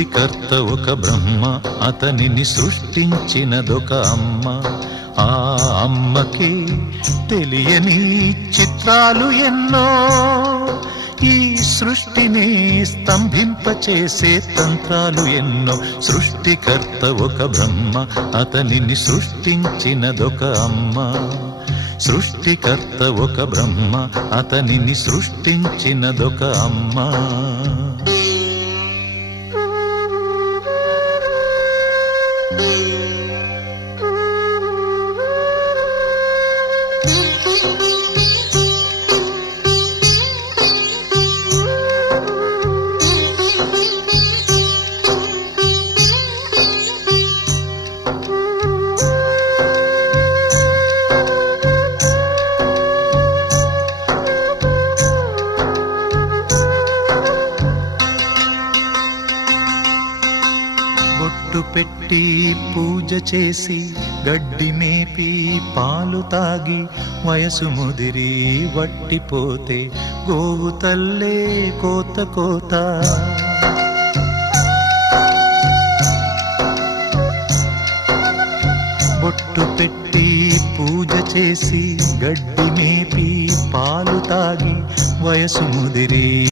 సృష్టికర్త ఒక బ్రహ్మ, అతనిని సృష్టించినదొక అమ్మ. ఆ అమ్మకి తెలియని చిత్రాలు ఎన్నో, ఈ సృష్టిని స్తంభింపచేసే తంత్రాలు ఎన్నో. సృష్టికర్త ఒక బ్రహ్మ, అతనిని సృష్టించినదొక అమ్మ. సృష్టికర్త ఒక బ్రహ్మ, అతనిని సృష్టించినదొక అమ్మ. బొట్టు పెట్టి పూజ చేసి, గడ్డి మేపి పాలు తాగి, వయసు ముదిరి వట్టిపోతే గోవు తల్లే కోత కోత. బొట్టు పెట్టి పూజ చేసి, గడ్డి మేపి పాలు తాగి, వయసు ముదిరి